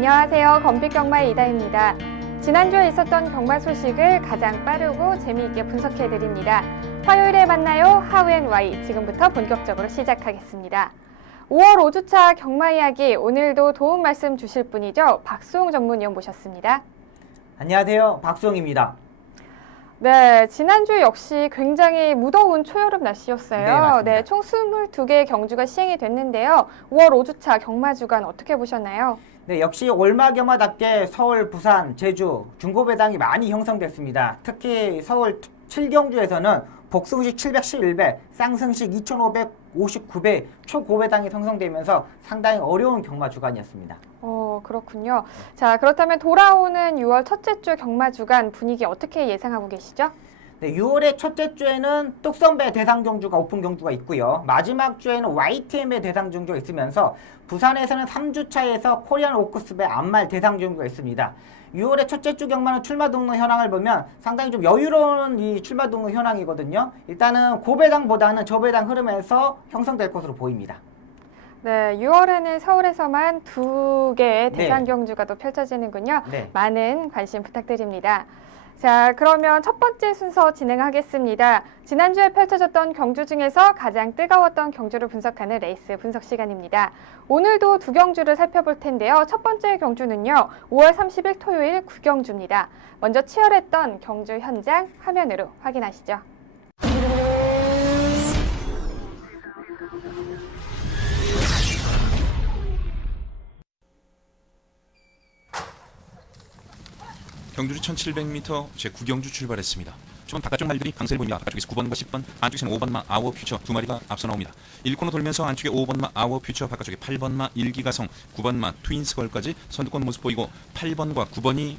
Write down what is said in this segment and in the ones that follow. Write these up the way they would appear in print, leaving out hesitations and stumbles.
안녕하세요. 검빛경마의 이다입니다. 지난주에 있었던 경마 소식을 가장 빠르고 재미있게 분석해드립니다. 화요일에 만나요. 하우앤와이 지금부터 본격적으로 시작하겠습니다. 5월 5주차 경마 이야기 오늘도 도움 말씀 주실 분이죠. 박수홍 전문위원 모셨습니다. 안녕하세요. 박수홍입니다. 네, 지난주 역시 굉장히 무더운 초여름 날씨였어요. 네, 총 22개의 경주가 시행이 됐는데요. 5월 5주차 경마 주간 어떻게 보셨나요? 네, 역시 올마경마답게 서울, 부산, 제주 중고배당이 많이 형성됐습니다. 특히 서울 7경주에서는 복승식 711배, 쌍승식 2559배 초고배당이 형성되면서 상당히 어려운 경마 주간이었습니다. 그렇군요. 자, 그렇다면 돌아오는 6월 첫째 주 경마 주간 분위기 어떻게 예상하고 계시죠? 네, 6월의 첫째 주에는 뚝섬배 대상 경주가 오픈 경주가 있고요. 마지막 주에는 YTM의 대상 경주가 있으면서 부산에서는 3주차에서 코리안 오크스배 암말 대상 경주가 있습니다. 6월의 첫째 주 경마는 출마 등록 현황을 보면 상당히 좀 여유로운 이 출마 등록 현황이거든요. 일단은 고배당보다는 저배당 흐름에서 형성될 것으로 보입니다. 네, 6월에는 서울에서만 2개의 대상 경주가 또 펼쳐지는군요. 네. 많은 관심 부탁드립니다. 자, 그러면 첫 번째 순서 진행하겠습니다. 지난주에 펼쳐졌던 경주 중에서 가장 뜨거웠던 경주를 분석하는 레이스 분석 시간입니다. 오늘도 두 경주를 살펴볼 텐데요. 첫 번째 경주는요, 5월 30일 토요일 9경주입니다. 먼저 치열했던 경주 현장 화면으로 확인하시죠. 경주리 1700m 제9경주 출발했습니다. 초반 바깥쪽 말들이 강세를 보입니다. 바깥쪽에서 9번과 10번, 안쪽에서는 5번마 아워 퓨처 두 마리가 앞서 나옵니다. 1코너 돌면서 안쪽에 5번마 아워 퓨처, 바깥쪽에 8번마 일기가성, 9번마 트윈스걸까지 선두권 모습 보이고 8번과 9번이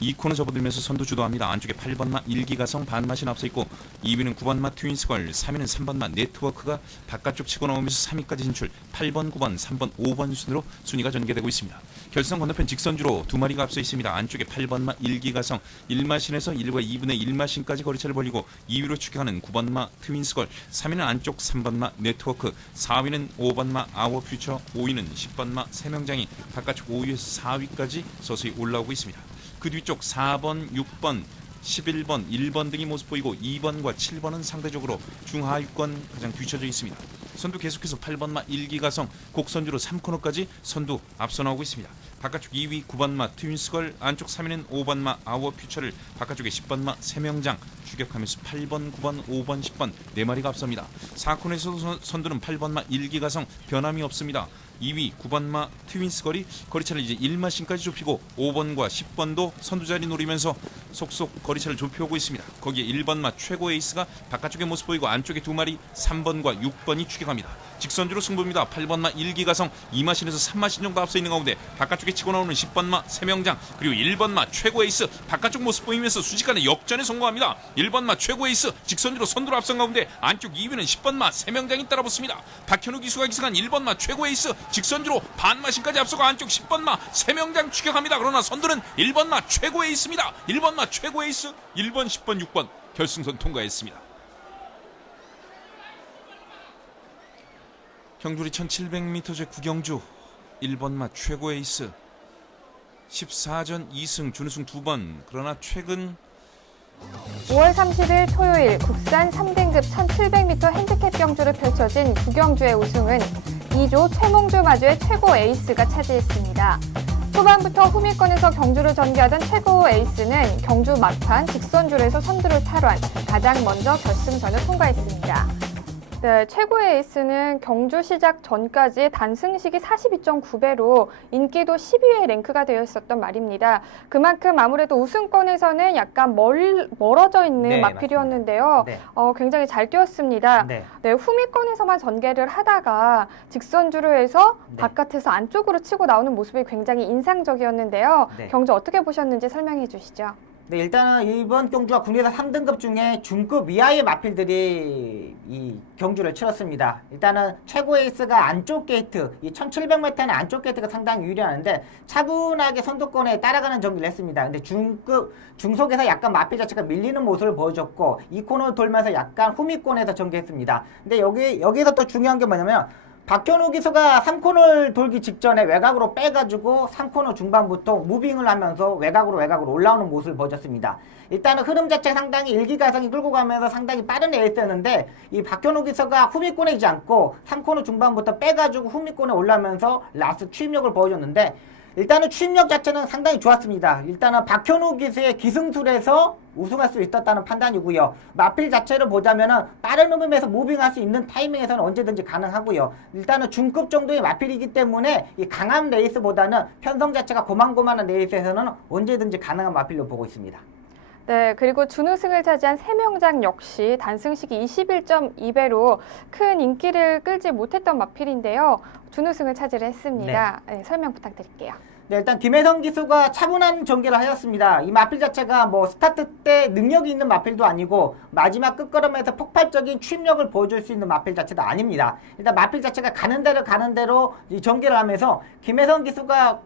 2코너 접어들면서 선두 주도합니다. 안쪽에 8번마 일기가성 반맛이 앞서 있고 2위는 9번마 트윈스걸, 3위는 3번마 네트워크가 바깥쪽 치고 나오면서 3위까지 진출. 8번, 9번, 3번, 5번 순으로 순위가 전개되고 있습니다. 결승 건너편 직선주로 두 마리가 앞서 있습니다. 안쪽에 8번마 일기가성, 1마신에서 1과 2분의 1마신까지 거리차를 벌리고 2위로 추격하는 9번마 트윈스걸, 3위는 안쪽 3번마 네트워크, 4위는 5번마 아워 퓨처, 5위는 10번마 세명장이 바깥쪽 5위에서 4위까지 서서히 올라오고 있습니다. 그 뒤쪽 4번, 6번, 11번, 1번 등이 모습 보이고 2번과 7번은 상대적으로 중하위권 가장 뒤쳐져 있습니다. 선두 계속해서 8번마 일기가성 곡선주로 3코너까지 선두 앞서 나오고 있습니다. 바깥쪽 2위 9번마 트윈스걸, 안쪽 3위는 5번마 아워 퓨처를 바깥쪽에 10번마 세명장 추격하면서 8번, 9번, 5번, 10번 네 마리가 앞섭니다. 4코너에서 선두는 8번마 일기가성 변함이 없습니다. 2위 9번마 트윈스걸이 거리차를 이제 1마신까지 좁히고 5번과 10번도 선두자리 노리면서 속속 거리차를 좁혀오고 있습니다. 거기에 1번마 최고 에이스가 바깥쪽에 모습 보이고 안쪽에 두 마리 3번과 6번이 추격합니다. 직선주로 승부입니다. 8번마 일기가성 2마신에서 3마신 정도 앞서 있는 가운데 바깥쪽에 치고 나오는 10번마 세명장 그리고 1번마 최고 에이스 바깥쪽 모습 보이면서 순식간에 역전에 성공합니다. 1번마 최고 에이스 직선주로 선두로 앞선 가운데 안쪽 2위는 10번마 세명장이 따라붙습니다. 박현우 기수가 기승한 1번마 최고 에이스 직선주로 반마신까지 앞서고 안쪽 10번마 세명장 추격합니다. 그러나 선두는 1번마 최고 에이스입니다. 1번마 최고 에이스 1번, 10번, 6번 결승선 통과했습니다. 경주리 1700m 제9경주 1번마 최고 에이스 14전 2승 준우승 2번 그러나 최근 5월 30일 토요일 국산 3등급 1700m 핸디캡 경주를 펼쳐진 9경주의 우승은 2조 최몽주 마주의 최고 에이스가 차지했습니다. 초반부터 후미권에서 경주를 전개하던 최고 에이스는 경주 막판 직선주로에서 선두를 탈환, 가장 먼저 결승전을 통과했습니다. 네, 최고의 에이스는 경주 시작 전까지 단승식이 42.9배로 인기도 10위에 랭크가 되어 있었던 말입니다. 그만큼 아무래도 우승권에서는 약간 멀어져 있는 마필이었는데요. 굉장히 잘 뛰었습니다. 네, 후미권에서만 전개를 하다가 직선주로 해서 바깥에서 안쪽으로 치고 나오는 모습이 굉장히 인상적이었는데요. 경주 어떻게 보셨는지 설명해 주시죠. 네, 일단은 이번 경주가 국내에서 3등급 중에 중급 이하의 마필들이 이 경주를 치렀습니다. 일단은 최고 에이스가 안쪽 게이트, 이 1700m는 안쪽 게이트가 상당히 유리하는데 차분하게 선두권에 따라가는 전기를 했습니다. 근데 중속에서 약간 마필 자체가 밀리는 모습을 보여줬고 이 코너 돌면서 약간 후미권에서 전개했습니다. 근데 여기서 또 중요한 게 뭐냐면 박현우 기수가 3코너를 돌기 직전에 외곽으로 빼가지고 3코너 중반부터 무빙을 하면서 외곽으로 올라오는 모습을 보여줬습니다. 일단은 흐름 자체 상당히 일기가성이 끌고 가면서 상당히 빠른 에이스였는데 이 박현우 기수가 후미권에 있지 않고 3코너 중반부터 빼가지고 후미권에 올라오면서 라스트 추임력을 보여줬는데 일단은 추임력 자체는 상당히 좋았습니다. 일단은 박현우 기수의 기승술에서 우승할 수 있었다는 판단이고요. 마필 자체를 보자면은 빠른 흐름에서 무빙할 수 있는 타이밍에서는 언제든지 가능하고요. 일단은 중급 정도의 마필이기 때문에 이 강한 레이스보다는 편성 자체가 고만고만한 레이스에서는 언제든지 가능한 마필로 보고 있습니다. 네, 그리고 준우승을 차지한 세명장 역시 단승시기 21.2배로 큰 인기를 끌지 못했던 마필인데요. 준우승을 차지를 했습니다. 네, 설명 부탁드릴게요. 네, 일단 김혜성 기수가 차분한 전개를 하였습니다. 이 마필 자체가 뭐 스타트 때 능력이 있는 마필도 아니고 마지막 끝걸음에서 폭발적인 추임력을 보여줄 수 있는 마필 자체도 아닙니다. 일단 마필 자체가 가는 대로 이 전개를 하면서 김혜성 기수가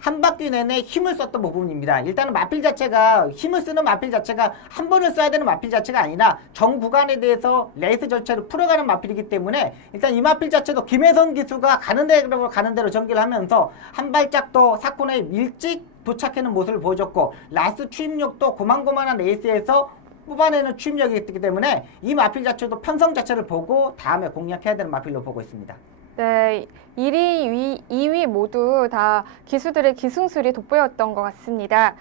한 바퀴 내내 힘을 썼던 부분입니다. 일단은 마필 자체가 힘을 쓰는 마필 자체가 한 번을 써야 되는 마필 자체가 아니라 전 구간에 대해서 레이스 전체를 풀어가는 마필이기 때문에 일단 이 마필 자체도 김혜선 기수가 가는 대로 전개를 하면서 한 발짝 더 사코너에 일찍 도착하는 모습을 보여줬고 라스트 추임력도 고만고만한 레이스에서 뽑아내는 추임력이 있기 때문에 이 마필 자체도 편성 자체를 보고 다음에 공략해야 되는 마필로 보고 있습니다. 네, 1위, 2위 모두 다 기수들의 기승술이 돋보였던 것 같습니다.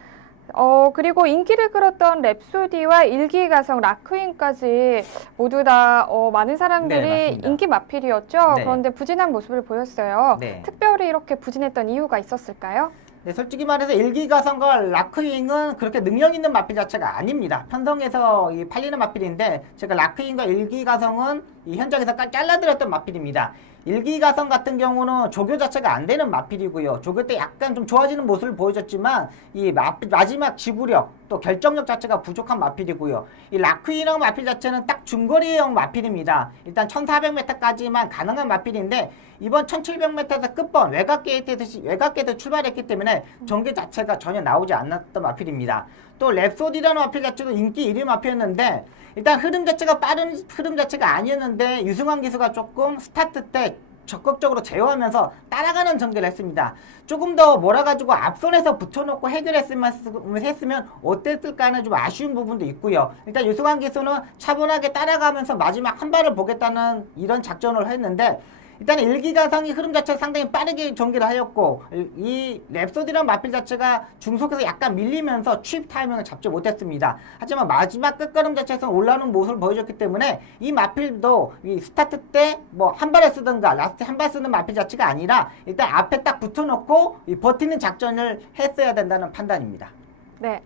그리고 인기를 끌었던 랩소디와 일기가성, 라크인까지 모두 다 많은 사람들이 네, 인기 마필이었죠. 네. 그런데 부진한 모습을 보였어요. 네. 특별히 이렇게 부진했던 이유가 있었을까요? 네, 솔직히 말해서 일기가성과 라크잉은 그렇게 능력 있는 마필 자체가 아닙니다. 편성에서 팔리는 마필인데 제가 라크잉과 일기가성은 이 현장에서 잘라드렸던 마필입니다. 일기가성 같은 경우는 조교 자체가 안 되는 마필이고요. 조교 때 약간 좀 좋아지는 모습을 보여줬지만 이 마지막 지구력 또 결정력 자체가 부족한 마필이고요. 이 라크잉 마필 자체는 딱 중거리형 마필입니다. 일단 1400m까지만 가능한 마필인데 이번 1700m에서 끝번 외곽 게이트에서 출발했기 때문에 전개 자체가 전혀 나오지 않았던 마필입니다. 또 랩소디라는 마필 자체도 인기 1위 마필이었는데 일단 흐름 자체가 빠른 흐름 자체가 아니었는데 유승환 기수가 조금 스타트 때 적극적으로 제어하면서 따라가는 전개를 했습니다. 조금 더 몰아가지고 앞선에서 붙여놓고 했으면 어땠을까 하는 좀 아쉬운 부분도 있고요. 일단 유승환 기수는 차분하게 따라가면서 마지막 한 발을 보겠다는 이런 작전을 했는데 일단 일기가성이 흐름 자체가 상당히 빠르게 전개를 하였고 이 랩소디라는 마필 자체가 중속에서 약간 밀리면서 취입 타이밍을 잡지 못했습니다. 하지만 마지막 끝걸음 자체에서 올라오는 모습을 보여줬기 때문에 이 마필도 이 스타트 때 뭐 한 발을 쓰든가 라스트 한 발 쓰는 마필 자체가 아니라 일단 앞에 딱 붙어놓고 이 버티는 작전을 했어야 된다는 판단입니다. 네.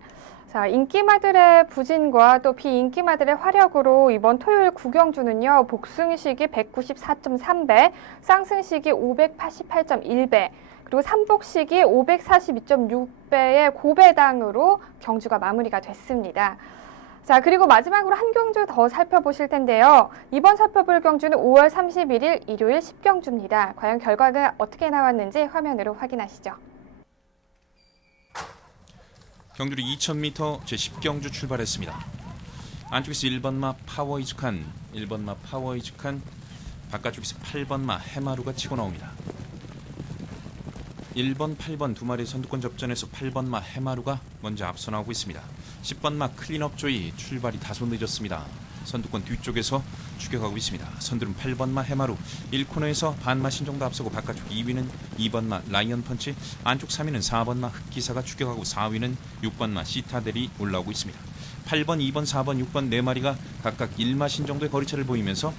자, 인기마들의 부진과 또 비인기마들의 화력으로 이번 토요일 구경주는요, 복승식이 194.3배, 쌍승식이 588.1배, 그리고 삼복식이 542.6배의 고배당으로 경주가 마무리가 됐습니다. 자, 그리고 마지막으로 한 경주 더 살펴보실 텐데요. 이번 살펴볼 경주는 5월 31일 일요일 10경주입니다. 과연 결과가 어떻게 나왔는지 화면으로 확인하시죠. 경주리 2000m 제10경주 출발했습니다. 안쪽에서 1번마 파워이즈칸, 1번마 파워이즈칸, 바깥쪽에서 8번마 해마루가 치고 나옵니다. 1번, 8번 두 마리 선두권 접전에서 8번마 해마루가 먼저 앞서 나오고 있습니다. 10번마 클린업 조이 출발이 다소 늦었습니다. 선두권 뒤쪽에서 추격하고 있습니다. 선두는 8번마 해마루, 1코너에서 반마신 정도 앞서고 바깥쪽 2위는 2번마 라이언 펀치, 안쪽 3위는 4번마 흑기사가 추격하고 4위는 6번마 시타델이 올라오고 있습니다. 8번, 2번, 4번, 6번 네 마리가 각각 1마신 정도의 거리차를 보이면서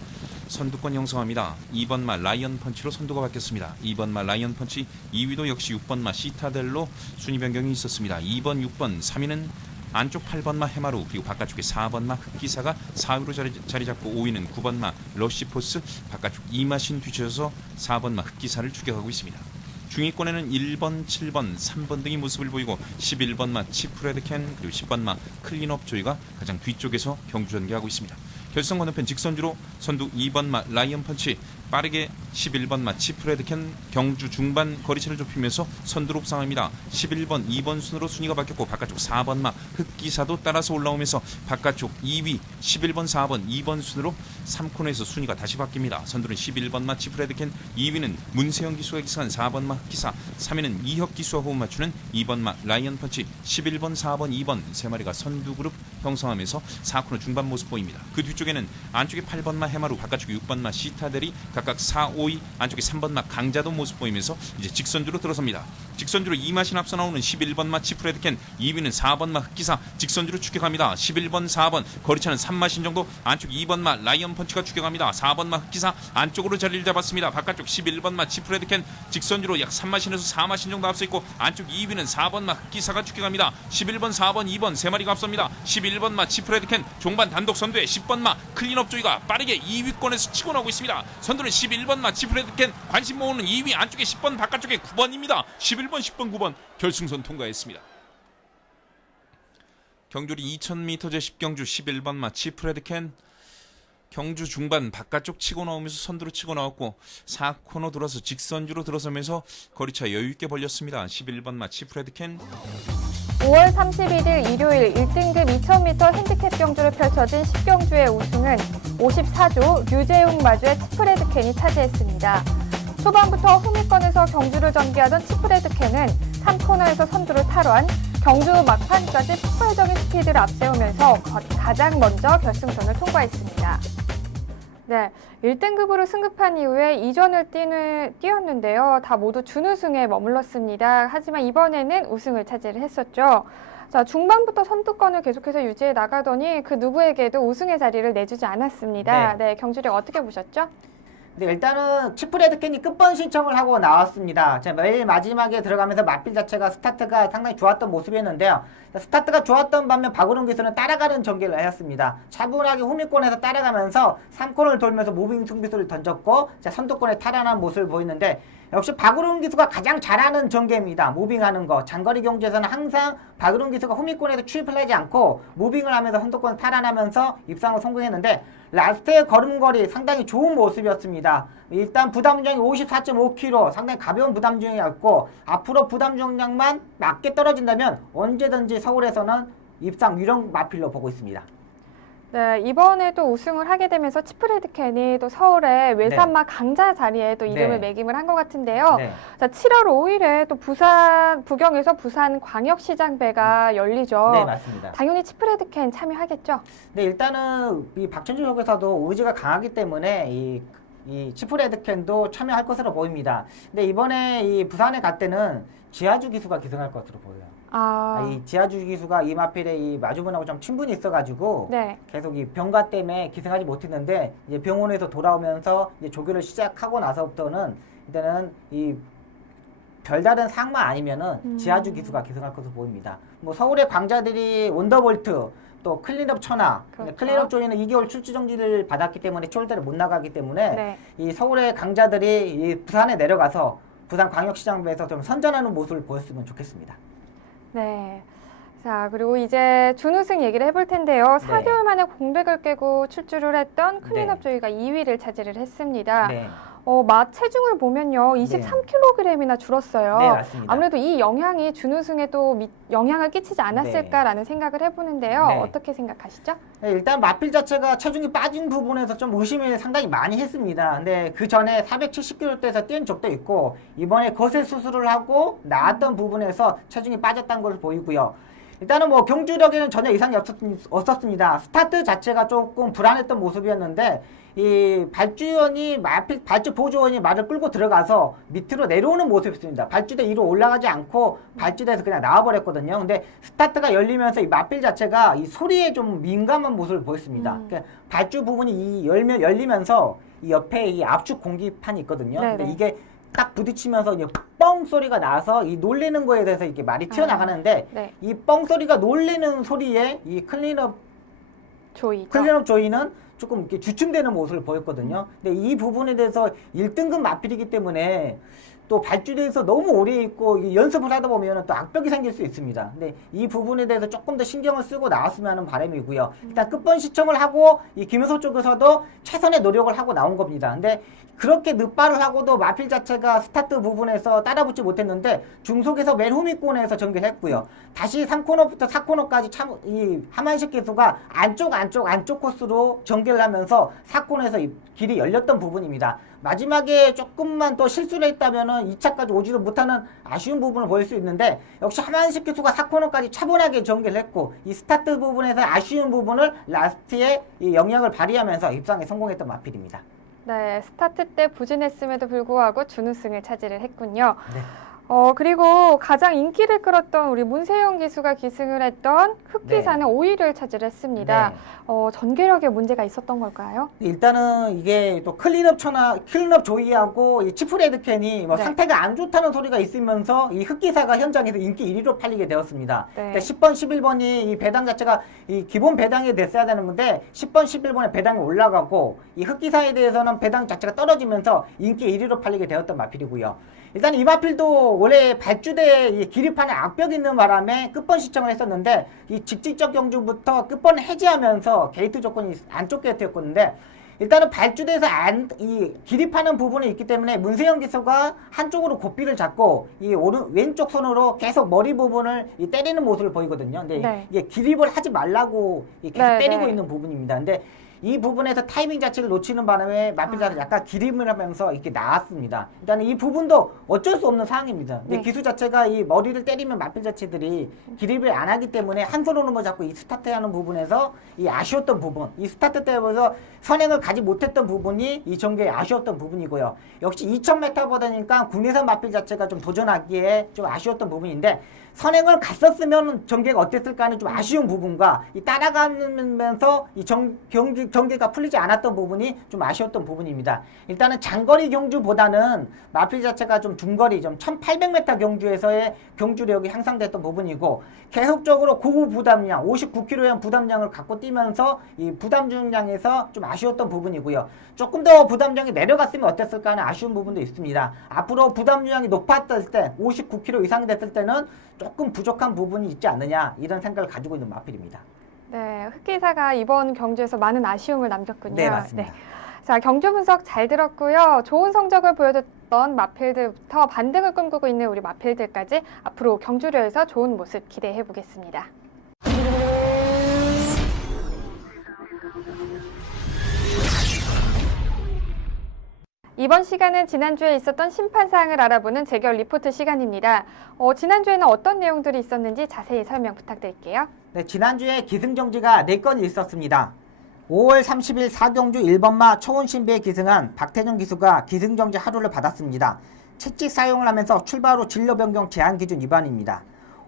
선두권 형성합니다. 2번마 라이언 펀치로 선두가 바뀌었습니다. 2번마 라이언 펀치, 2위도 역시 6번마 시타델로 순위 변경이 있었습니다. 2번, 6번, 3위는 안쪽 8번마 해마루, 그리고 바깥쪽에 4번마 흑기사가 4위로 자리 잡고 5위는 9번마 러시포스, 바깥쪽 2마신 뒤쳐서 4번마 흑기사를 추격하고 있습니다. 중위권에는 1번, 7번, 3번 등이 모습을 보이고 11번마 치프레드캔, 그리고 10번마 클린업 조이가 가장 뒤쪽에서 경주 전개하고 있습니다. 결승 건너편 직선주로 선두 2번마 라이언 펀치, 빠르게 11번 마 치프레드켄 경주 중반 거리차를 좁히면서 선두로 흡상합니다. 11번 2번 순으로 순위가 바뀌었고 바깥쪽 4번 마 흑기사도 따라서 올라오면서 바깥쪽 2위 11번 4번 2번 순으로 3코너에서 순위가 다시 바뀝니다. 선두는 11번 마 치프레드켄, 2위는 문세영 기수가 기승한 4번 마 흑기사, 3위는 이혁 기수와 호흡 맞추는 2번 마 라이언 펀치, 11번 4번 2번 세 마리가 선두 그룹 형성하면서 4코너 중반 모습 보입니다. 그 뒤쪽에는 안쪽에 8번 마 해마루, 바깥쪽에 6번 마 시타델이 각각 4, 5위, 안쪽에 3번 마 강자도 모습 보이면서 이제 직선주로 들어섭니다. 직선주로 2마신 앞서 나오는 11번 마 치프레드켄, 2위는 4번 마 흑기사 직선주로 추격합니다. 11번 4번 거리차는 3마신 정도, 안쪽 2번 마 라이언 펀치가 추격합니다. 4번 마 흑기사 안쪽으로 자리를 잡았습니다. 바깥쪽 11번 마 치프레드켄 직선주로 약 3마신에서 4마신 정도 앞서 있고, 안쪽 2위는 4번 마 흑기사가 추격합니다. 11번 4번 2번 세 마리가 앞섭니다. 11번 마 치프레드켄 종반 단독 선두에 10번 마 클린업 조이가 빠르게 2위권에서 치고 나오고 있습니다. 선두는 11번 마 치프레드켄, 관심 모으는 2위 안쪽에 10번 바깥쪽에 9번입니다. 11번 10번 9번 결승선 통과했습니다. 경주리 2000m 제10경주 11번 마 치프레드켄 경주 중반 바깥쪽 치고 나오면서 선두로 치고 나왔고 4코너 돌아서 직선주로 들어서면서 거리차 여유있게 벌렸습니다. 11번 마 치프레드켄. 5월 31일 일요일 1등급 2000m 핸디캡 경주를 펼쳐진 10경주의 우승은 54조 류재웅 마주의 치프레드켄이 차지했습니다. 초반부터 후미권에서 경주를 전개하던 치프레드켄은 3코너에서 선두를 탈환, 경주 막판까지 폭발적인 스피드를 앞세우면서 가장 먼저 결승선을 통과했습니다. 네, 1등급으로 승급한 이후에 2전을 뛰었는데요. 다 모두 준우승에 머물렀습니다. 하지만 이번에는 우승을 차지를 했었죠. 자, 중반부터 선두권을 계속해서 유지해 나가더니 그 누구에게도 우승의 자리를 내주지 않았습니다. 네, 경주력 어떻게 보셨죠? 네, 일단은 치프레드켄이 끝번 신청을 하고 나왔습니다. 매일 마지막에 들어가면서 맞빌 자체가 스타트가 상당히 좋았던 모습이었는데요. 스타트가 좋았던 반면 박우름 기수는 따라가는 전개를 하였습니다. 차분하게 후미권에서 따라가면서 3코너를 돌면서 무빙 승비수를 던졌고 선두권에 탈환한 모습을 보이는데, 역시 박우름 기수가 가장 잘하는 전개입니다. 무빙하는 거. 장거리 경주에서는 항상 박우름 기수가 후미권에서 추입을 하지 않고 무빙을 하면서 선두권을 탈환하면서 입상을 성공했는데, 라스트의 걸음걸이 상당히 좋은 모습이었습니다. 일단 부담 중량이 54.5kg, 상당히 가벼운 부담 중량이었고, 앞으로 부담 중량만 맞게 떨어진다면 언제든지 서울에서는 입상 유력 마필로 보고 있습니다. 네, 이번에도 우승을 하게 되면서 치프레드켄이 또 서울의 외산마 강자 자리에 또 이름을 매김을 한 것 같은데요. 자, 7월 5일에 또 부경에서 부산 광역시장배가 열리죠. 네, 맞습니다. 당연히 치프레드켄 참여하겠죠? 네, 일단은 이 박천주 쪽에서도 의지가 강하기 때문에 이 치프레드켄도 참여할 것으로 보입니다. 근데 이번에 이 부산에 갈 때는 지하주 기수가 기승할 것으로 보여요. 이 지하주 기수가 이 마필에 이 마주분하고 좀 친분이 있어가지고 계속 이 병가 때문에 기승하지 못했는데, 이제 병원에서 돌아오면서 이제 조교를 시작하고 나서부터는 일단은 이 별다른 상마 아니면은 지하주 기수가 기승할 것으로 보입니다. 뭐 서울의 광자들이 원더볼트, 또 클린업 천하, 클린업 조이는 2개월 출주 정지를 받았기 때문에 10월달에 못 나가기 때문에 이 서울의 강자들이 이 부산에 내려가서 부산 광역시장배에서 좀 선전하는 모습을 보였으면 좋겠습니다. 네. 자, 그리고 이제 준우승 얘기를 해볼 텐데요. 4개월 만에 공백을 깨고 출주를 했던 클린업 조이가 2위를 차지를 했습니다. 마 체중을 보면요, 23kg이나 줄었어요. 네, 맞습니다. 아무래도 이 영향이 준우승에도 영향을 끼치지 않았을까라는 생각을 해보는데요. 어떻게 생각하시죠? 일단 마필 자체가 체중이 빠진 부분에서 좀 의심을 상당히 많이 했습니다. 근데 그 전에 470kg대에서 뛴 적도 있고, 이번에 거세 수술을 하고 나왔던 부분에서 체중이 빠졌다는 것을 보이고요. 일단은 뭐 경주력에는 전혀 이상이 없었습니다. 스타트 자체가 조금 불안했던 모습이었는데, 이 발주원이 발주 보조원이 말을 끌고 들어가서 밑으로 내려오는 모습이었습니다. 발주대 위로 올라가지 않고 발주대에서 그냥 나와버렸거든요. 근데 스타트가 열리면서 이 마필 자체가 이 소리에 좀 민감한 모습을 보였습니다. 그러니까 발주 부분이 열리면서 이 옆에 이 압축 공기판이 있거든요. 근데 이게 딱 부딪히면서 이제 뻥 소리가 나서 이 놀리는 거에 대해서 이렇게 말이 튀어나가는데, 이 뻥 소리가 놀리는 소리에 이 클린업 조이는 조금 이렇게 주춤되는 모습을 보였거든요. 근데 이 부분에 대해서 1등급 마필이기 때문에 또 발주대에서 너무 오래 있고 연습을 하다 보면 또 악벽이 생길 수 있습니다. 근데 이 부분에 대해서 조금 더 신경을 쓰고 나왔으면 하는 바람이고요. 일단 끝번 시청을 하고 이 김효소 쪽에서도 최선의 노력을 하고 나온 겁니다. 근데 그렇게 늦발을 하고도 마필 자체가 스타트 부분에서 따라붙지 못했는데 중속에서 맨 후미권에서 전개했고요. 다시 3코너부터 4코너까지 이 하만식 기수가 안쪽 코스로 전개를 하면서 4코너에서 길이 열렸던 부분입니다. 마지막에 조금만 더 실수를 했다면은 2차까지 오지도 못하는 아쉬운 부분을 보일 수 있는데 역시 하만식 기수가 4코너까지 차분하게 전개를 했고 이 스타트 부분에서 아쉬운 부분을 라스트에 이 영향을 발휘하면서 입상에 성공했던 마필입니다. 네, 스타트 때 부진했음에도 불구하고 준우승을 차지를 했군요. 네. 그리고 가장 인기를 끌었던 우리 문세영 기수가 기승을 했던 흑기사는 5위를 차지를 했습니다. 네. 전개력에 문제가 있었던 걸까요? 일단은 이게 또 클린업 조이하고 이 치프레드 캔이 뭐 네. 상태가 안 좋다는 소리가 있으면서 이 흑기사가 현장에서 인기 1위로 팔리게 되었습니다. 네. 10번, 11번이 이 배당 자체가 이 기본 배당이 됐어야 되는 건데 10번, 11번에 배당이 올라가고 이 흑기사에 대해서는 배당 자체가 떨어지면서 인기 1위로 팔리게 되었던 마필이고요. 일단 이 마필도 원래 발주대에 기립하는 악벽이 있는 바람에 끝번 시청을 했었는데 이 직직적 경주부터 끝번 해제하면서 게이트 조건이 안쪽 게이트였는데 일단은 발주대에서 기립하는 부분이 있기 때문에 문세영 기수가 한쪽으로 고삐를 잡고 이 왼쪽 손으로 계속 머리 부분을 때리는 모습을 보이거든요. 근데 네. 이게 기립을 하지 말라고 계속 네, 때리고 네. 있는 부분입니다. 근데 이 부분에서 타이밍 자체를 놓치는 바람에 마필자를 약간 기림을 하면서 이렇게 나왔습니다. 일단은 이 부분도 어쩔 수 없는 상황입니다. 근데 네. 기수 자체가 이 머리를 때리면 마필 자체들이 기립을 안 하기 때문에 한 손으로만 잡고 이 스타트하는 부분에서 이 아쉬웠던 부분, 이 스타트 때문에 선행을 가지 못했던 부분이 이 전개에 아쉬웠던 부분이고요. 역시 2000m 보다니까 국내산 마필 자체가 좀 도전하기에 좀 아쉬웠던 부분인데 선행을 갔었으면 전개가 어땠을까 하는 좀 아쉬운 부분과 이 따라가면서 이 경기가 풀리지 않았던 부분이 좀 아쉬웠던 부분입니다. 일단은 장거리 경주보다는 마필 자체가 좀 중거리 좀 1800m 경주에서의 경주력이 향상됐던 부분이고 계속적으로 고부 부담량 59kg의 부담량을 갖고 뛰면서 이 부담 중량에서 좀 아쉬웠던 부분이고요. 조금 더 부담량이 내려갔으면 어땠을까 하는 아쉬운 부분도 있습니다. 앞으로 부담 중량이 높았을 때 59kg 이상이 됐을 때는 조금 부족한 부분이 있지 않느냐 이런 생각을 가지고 있는 마필입니다. 네, 흑기사가 이번 경주에서 많은 아쉬움을 남겼군요. 네, 맞습니다. 자, 경주 분석 잘 들었고요. 좋은 성적을 보여줬던 마필들부터 반등을 꿈꾸고 있는 우리 마필들까지 앞으로 경주료에서 좋은 모습 기대해 보겠습니다. 이번 시간은 지난주에 있었던 심판 사항을 알아보는 재결 리포트 시간입니다. 지난주에는 어떤 내용들이 있었는지 자세히 설명 부탁드릴게요. 네, 지난주에 기승정지가 4건이 있었습니다. 5월 30일 4경주 1번마 초원신비에 기승한 박태준 기수가 기승정지 하루를 받았습니다. 채찍 사용을 하면서 출발 후 진로 변경 제한 기준 위반입니다.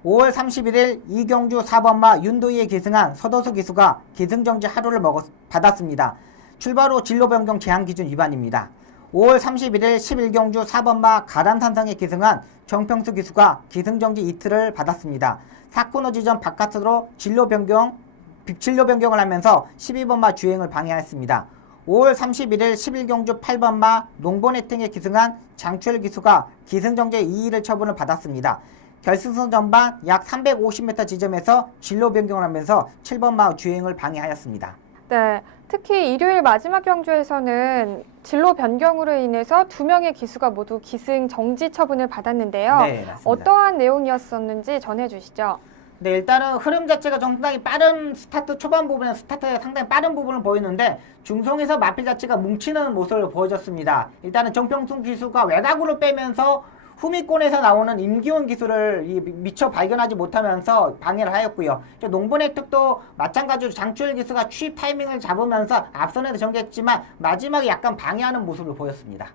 5월 31일 2경주 4번마 윤도희에 기승한 서도수 기수가 기승정지 하루를 받았습니다. 출발 후 진로 변경 제한 기준 위반입니다. 5월 31일 11경주 4번마 가담산성에 기승한 정평수 기수가 기승정지 이틀을 받았습니다. 4코너 지점 바깥으로 진로 변경을 하면서 12번마 주행을 방해했습니다. 5월 31일 11경주 8번마 농번해팅에 기승한 장추열 기수가 기승정지 2일을 처분을 받았습니다. 결승선 전반 약 350m 지점에서 진로 변경을 하면서 7번마 주행을 방해하였습니다. 네, 특히 일요일 마지막 경주에서는 진로 변경으로 인해서 2명의 기수가 모두 기승 정지 처분을 받았는데요. 네, 맞습니다. 어떠한 내용이었었는지 전해주시죠. 네, 일단은 흐름 자체가 상당히 빠른 스타트 초반 부분에 스타트에 상당히 빠른 부분을 보이는데 중송에서 마필 자체가 뭉치는 모습을 보여줬습니다. 일단은 정평순 기수가 외곽으로 빼면서 후미권에서 나오는 임기원 기수를 미처 발견하지 못하면서 방해를 하였고요. 농번의 특도 마찬가지로 장추열 기수가 취입 타이밍을 잡으면서 앞선에서 전개했지만 마지막에 약간 방해하는 모습을 보였습니다.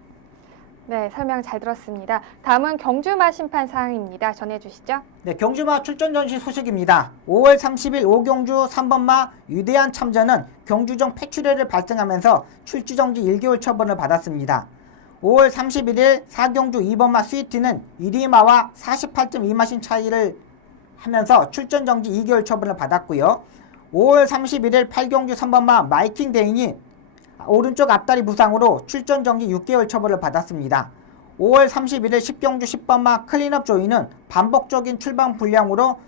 네, 설명 잘 들었습니다. 다음은 경주마 심판 사항입니다. 전해주시죠. 네, 경주마 출전 전시 소식입니다. 5월 30일 5경주 3번마 유대한 참전은 경주정 폐출혈을 발생하면서 출주 정지 1개월 처분을 받았습니다. 5월 31일 4경주 2번마 스위트는 1위마와 48.2마신 차이를 하면서 출전 정지 2개월 처분을 받았고요. 5월 31일 8경주 3번마 마이킹 대인이 오른쪽 앞다리 부상으로 출전 정지 6개월 처벌을 받았습니다. 5월 31일 10경주 10번마 클린업 조이는 반복적인 출방 불량으로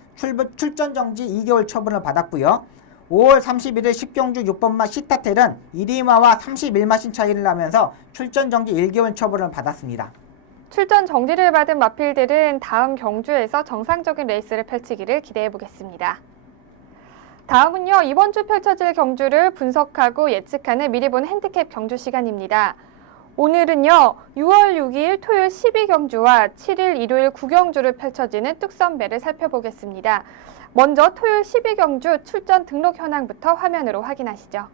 출전 정지 2개월 처분을 받았고요. 5월 31일 10경주 6번마 시타텔은 1위마와 31마신 차이를 나면서 출전 정지 1개월 처분을 받았습니다. 출전 정지를 받은 마필들은 다음 경주에서 정상적인 레이스를 펼치기를 기대해 보겠습니다. 다음은요, 이번 주 펼쳐질 경주를 분석하고 예측하는 미리 본 핸디캡 경주 시간입니다. 오늘은요, 6월 6일 토요일 12경주와 7일 일요일 9경주를 펼쳐지는 뚝섬배를 살펴보겠습니다. 먼저 토요일 12경주 출전 등록 현황부터 화면으로 확인하시죠.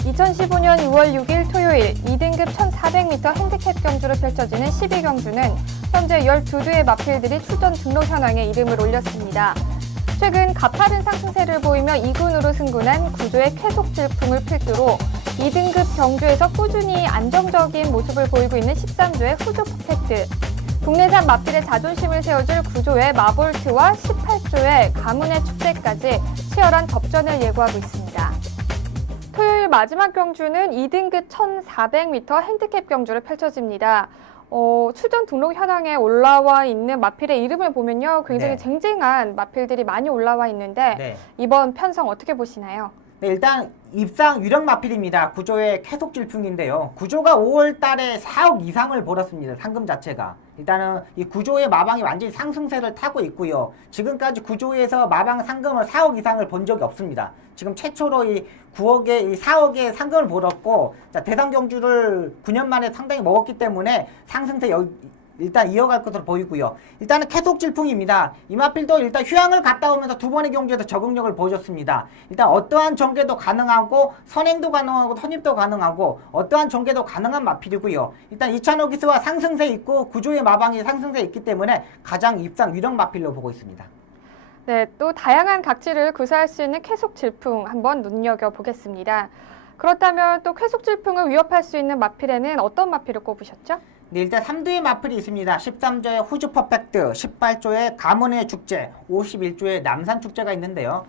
2015년 6월 6일 토요일 2등급 1400m 핸디캡 경주로 펼쳐지는 12경주는 현재 12대의 마필들이 출전 등록 현황에 이름을 올렸습니다. 최근 가파른 상승세를 보이며 2군으로 승군한 구조의 쾌속 질풍을 필두로 2등급 경주에서 꾸준히 안정적인 모습을 보이고 있는 13조의 후조 퍼펙트, 국내산 마필의 자존심을 세워줄 구조의 마볼트와 18조의 가문의 축제까지 치열한 접전을 예고하고 있습니다. 토요일 마지막 경주는 2등급 1400m 핸디캡 경주를 펼쳐집니다. 출전 등록 현황에 올라와 있는 마필의 이름을 보면요, 굉장히 쟁쟁한 마필들이 많이 올라와 있는데 이번 편성 어떻게 보시나요? 네, 일단 입상 유력 마필입니다. 구조의 쾌속 질풍인데요. 구조가 5월 달에 4억 이상을 벌었습니다. 상금 자체가. 일단은 이 구조의 마방이 완전히 상승세를 타고 있고요. 지금까지 구조에서 마방 상금을 4억 이상을 번 적이 없습니다. 지금 최초로 이 9억에, 이 4억의 상금을 벌었고, 자, 대상 경주를 9년 만에 상당히 먹었기 때문에 상승세 일단 이어갈 것으로 보이고요. 일단은 쾌속 질풍입니다. 이 마필도 일단 휴양을 갔다 오면서 두 번의 경주에서 적응력을 보여줬습니다. 일단 어떠한 전개도 가능하고 선행도 가능하고 선입도 가능하고 어떠한 전개도 가능한 마필이고요. 일단 2,000호 기수와 상승세 있고 구조의 마방이 상승세 있기 때문에 가장 입상 유력 마필로 보고 있습니다. 네, 또 다양한 각지를 구사할 수 있는 쾌속 질풍 한번 눈여겨보겠습니다. 그렇다면 또 쾌속 질풍을 위협할 수 있는 마필에는 어떤 마필을 꼽으셨죠? 네, 일단 3조의 마필이 있습니다. 13조의 후주 퍼펙트, 18조의 가문의 축제, 51조의 남산 축제가 있는데요.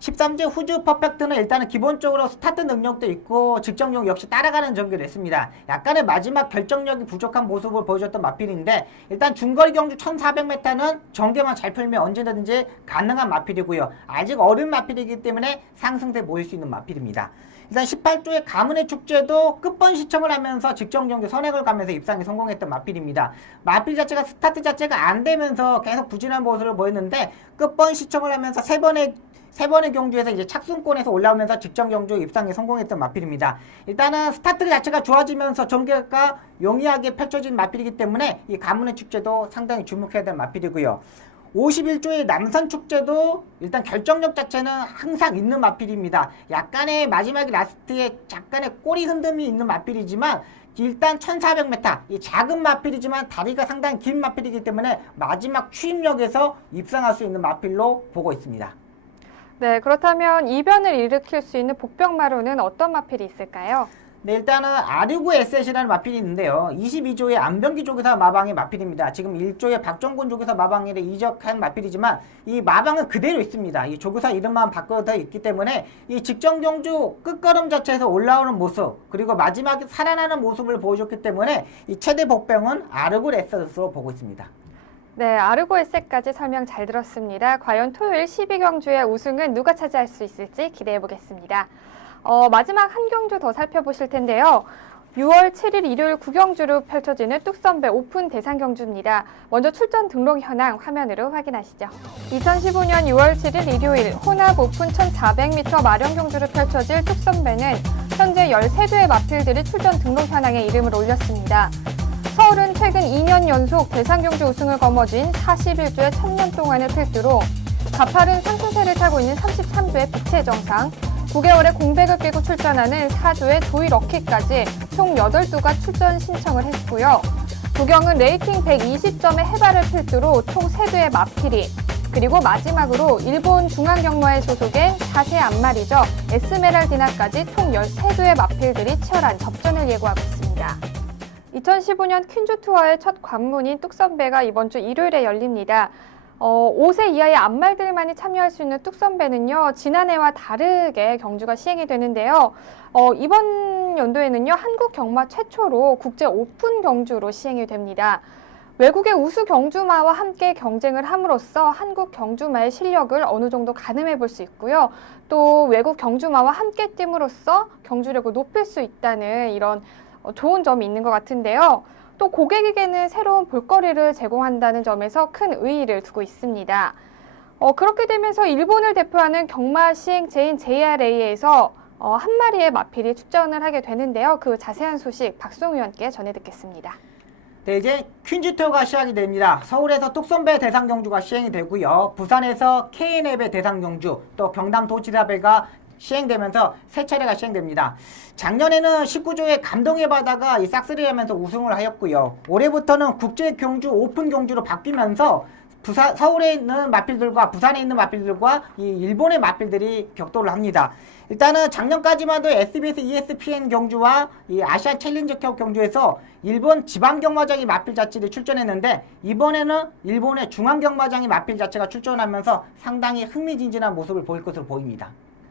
13조의 후주 퍼펙트는 일단은 기본적으로 스타트 능력도 있고 직정력 역시 따라가는 전개를 했습니다. 약간의 마지막 결정력이 부족한 모습을 보여줬던 마필인데, 일단 중거리 경주 1400m는 전개만 잘 풀면 언제든지 가능한 마필이고요. 아직 어린 마필이기 때문에 상승세 보일 수 있는 마필입니다. 일단 18조의 가문의 축제도 끝번 시청을 하면서 직전 경기 선행을 가면서 입상에 성공했던 마필입니다. 마필 자체가 스타트 자체가 안 되면서 계속 부진한 모습을 보였는데 끝번 시청을 하면서 세 번의 경주에서 이제 착순권에서 올라오면서 직전 경주 입상에 성공했던 마필입니다. 일단은 스타트 자체가 좋아지면서 전개가 용이하게 펼쳐진 마필이기 때문에 이 가문의 축제도 상당히 주목해야 될 마필이고요. 51조의 남산 축제도 일단 결정력 자체는 항상 있는 마필입니다. 약간의 마지막에 라스트에 약간의 꼬리 흔듦이 있는 마필이지만 일단 1400m, 이 작은 마필이지만 다리가 상당히 긴 마필이기 때문에 마지막 추임력에서 입상할 수 있는 마필로 보고 있습니다. 네, 그렇다면 이변을 일으킬 수 있는 복병마루는 어떤 마필이 있을까요? 네, 일단은 아르구 에셋이라는 마필이 있는데요. 22조의 안병기 조교사 마방의 마필입니다. 지금 1조의 박정군 조교사 마방에 이적한 마필이지만 이 마방은 그대로 있습니다. 이 조교사 이름만 바꿔져 있기 때문에 이 직전 경주 끝걸음 자체에서 올라오는 모습, 그리고 마지막에 살아나는 모습을 보여줬기 때문에 이 최대 복병은 아르구 에셋으로 보고 있습니다. 네, 아르고 에셋까지 설명 잘 들었습니다. 과연 토요일 12경주의 우승은 누가 차지할 수 있을지 기대해 보겠습니다. 마지막 한 경주 더 살펴보실 텐데요. 6월 7일 일요일 9경주로 펼쳐지는 뚝섬배 오픈 대상 경주입니다. 먼저 출전 등록 현황 화면으로 확인하시죠. 2015년 6월 7일 일요일 혼합 오픈 1400m 마련 경주로 펼쳐질 뚝섬배는 현재 13대의 마필들이 출전 등록 현황에 이름을 올렸습니다. 서울은 최근 2년 연속 대상 경주 우승을 거머쥔 41조의 천년 동안을 필두로 가파른 상승세를 타고 있는 33조의 빛의 정상, 9개월의 공백을 깨고 출전하는 4조의 조이 럭키까지 총 8두가 출전 신청을 했고요. 도경은 레이팅 120점의 해발을 필두로 총 3두의 마필이, 그리고 마지막으로 일본 중앙경마회 소속의 4세 안말이죠. 에스메랄디나까지 총 13두의 마필들이 치열한 접전을 예고하고 있습니다. 2015년 퀸즈 투어의 첫 관문인 뚝섬배가 이번 주 일요일에 열립니다. 5세 이하의 암말들만이 참여할 수 있는 뚝선배는요, 지난해와 다르게 경주가 시행이 되는데요. 이번 연도에는요, 한국 경마 최초로 국제 오픈 경주로 시행이 됩니다. 외국의 우수 경주마와 함께 경쟁을 함으로써 한국 경주마의 실력을 어느 정도 가늠해 볼 수 있고요. 또 외국 경주마와 함께 뛰므로써 경주력을 높일 수 있다는 이런 좋은 점이 있는 것 같은데요. 또 고객에게는 새로운 볼거리를 제공한다는 점에서 큰 의의를 두고 있습니다. 그렇게 되면서 일본을 대표하는 경마 시행체인 JRA에서 한 마리의 마필이 출전을 하게 되는데요. 그 자세한 소식 박수홍 위원께 전해 듣겠습니다. 네, 이제 퀸즈 투어가 시작이 됩니다. 서울에서 뚝선배 대상 경주가 시행이 되고요. 부산에서 KNF의 대상 경주, 또 경남 도지사배가 시행되면서 세 차례가 시행됩니다. 작년에는 19조의 감동의 바다가 이 싹쓸이 하면서 우승을 하였고요. 올해부터는 국제 경주 오픈 경주로 바뀌면서 서울에 있는 마필들과 부산에 있는 마필들과 이 일본의 마필들이 격돌을 합니다. 일단은 작년까지만 해도 SBS ESPN 경주와 이 아시안 챌린저컵 경주에서 일본 지방경마장이 마필 자체를 출전했는데, 이번에는 일본의 중앙경마장이 마필 자체가 출전하면서 상당히 흥미진진한 모습을 보일 것으로 보입니다.